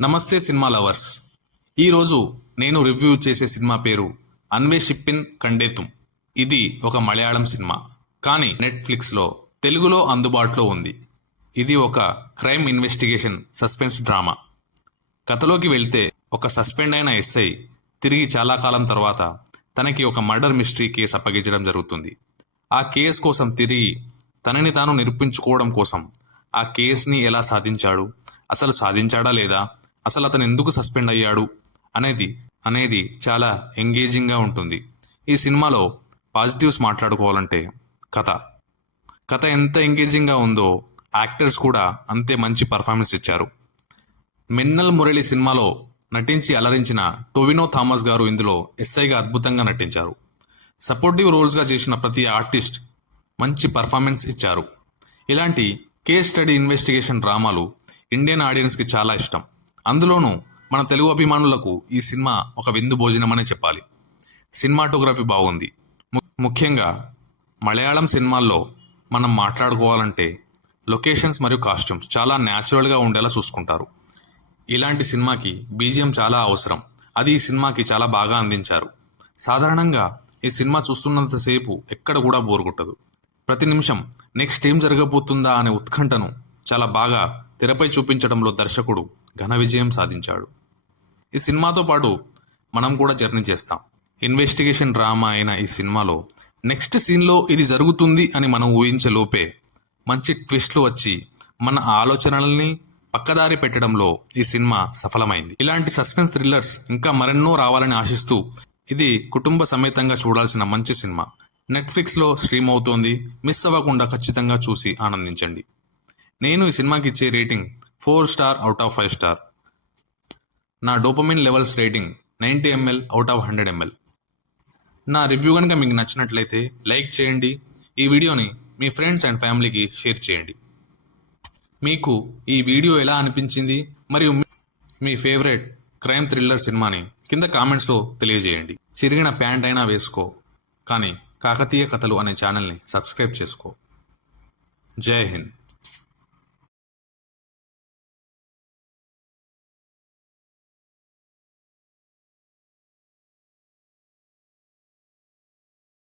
నమస్తే cinema lovers. ఈరోజు నేను రివ్యూ చేసే సినిమా పేరు అన్వేషిప్పిన్ కండేతుం ఇది ఒక మలయాళం సినిమా. కానీ నెట్ఫ్లిక్స్లో తెలుగులో అందుబాటులో ఉంది. ఇది ఒక క్రైమ్ ఇన్వెస్టిగేషన్ సస్పెన్స్ డ్రామా. కథలోకి వెళ్తే ఒక సస్పెండ్ అయిన ఎస్ఐ తిరిగి చాలా కాలం తర్వాత తనకి ఒక మర్డర్ మిస్టరీ కేసు అప్పగించడం జరుగుతుంది. ఆ కేసు కోసం తిరిగి తనని తాను నిరూపించుకోవడం కోసం ఆ కేసుని ఎలా సాధించాడు? అసలు సాధించాడా లేదా? అసలు అతను ఎందుకు సస్పెండ్ అయ్యాడు అనేది అనేది చాలా ఎంగేజింగ్గా ఉంటుంది. ఈ సినిమాలో పాజిటివ్స్ మాట్లాడుకోవాలంటే కథ. కథ ఎంత ఎంగేజింగ్గా ఉందో యాక్టర్స్ కూడా అంతే మంచి పర్ఫార్మెన్స్ ఇచ్చారు. మిన్నల్ మురళి సినిమాలో నటించి అలరించిన టొవినో థామస్ గారు ఇందులో ఎస్ఐగా అద్భుతంగా నటించారు. సపోర్టివ్ రోల్స్గా చేసిన ప్రతి ఆర్టిస్ట్ మంచి పర్ఫార్మెన్స్ ఇచ్చారు. ఇలాంటి కేస్ స్టడీ ఇన్వెస్టిగేషన్ డ్రామాలు ఇండియన్ ఆడియన్స్కి చాలా ఇష్టం. అందులోనూ మన తెలుగు అభిమానులకు ఈ సినిమా ఒక విందు భోజనమనే చెప్పాలి. సినిమాటోగ్రఫీ బాగుంది. ము- ముఖ్యంగా మలయాళం సినిమాల్లో మనం మాట్లాడుకోవాలంటే లొకేషన్స్ మరియు కాస్ట్యూమ్స్ చాలా న్యాచురల్గా ఉండేలా చూసుకుంటారు. ఇలాంటి సినిమాకి బీజిఎం చాలా అవసరం. అది ఈ సినిమాకి చాలా బాగా అందించారు. సాధారణంగా ఈ సినిమా చూస్తున్నంతసేపు ఎక్కడ కూడా బోర్ కొట్టదు. ప్రతి నిమిషం నెక్స్ట్ ఏం జరగబోతుందా అనే ఉత్కంఠను చాలా బాగా తెరపై చూపించడంలో దర్శకుడు ఘన విజయం సాధించాడు. ఈ సినిమాతో పాటు మనం కూడా జర్నీ చేస్తాం. ఇన్వెస్టిగేషన్ డ్రామా అయిన ఈ సినిమాలో నెక్స్ట్ సీన్లో ఇది జరుగుతుంది అని మనం ఊహించే లోపే మంచి ట్విస్ట్లు వచ్చి మన ఆలోచనల్ని పక్కదారి పెట్టడంలో ఈ సినిమా సఫలమైంది. ఇలాంటి సస్పెన్స్ థ్రిల్లర్స్ ఇంకా మరెన్నో రావాలని ఆశిస్తూ ఇది కుటుంబ సమేతంగా చూడాల్సిన మంచి సినిమా. నెట్ఫ్లిక్స్లో స్ట్రీమ్ అవుతోంది. మిస్ అవ్వకుండా ఖచ్చితంగా చూసి ఆనందించండి. నేను ఈ సినిమాకి ఇచ్చే rating four star out of five star. నా dopamine levels rating ninety ML out of hundred ML. నా రివ్యూ కనుక మీకు నచ్చినట్లయితే లైక్ చేయండి. ఈ వీడియోని మీ ఫ్రెండ్స్ అండ్ ఫ్యామిలీకి షేర్ చేయండి. మీకు ఈ వీడియో ఎలా అనిపించింది? మరియు మీ- ఫేవరెట్ క్రైమ్ థ్రిల్లర్ సినిమాని కింద కామెంట్స్లో తెలియజేయండి. చిరిగిన ప్యాంట్ అయినా వేసుకో. కానీ కాకతీయ కథలు అనే ఛానల్ని సబ్స్క్రైబ్ చేసుకో. జై హింద్.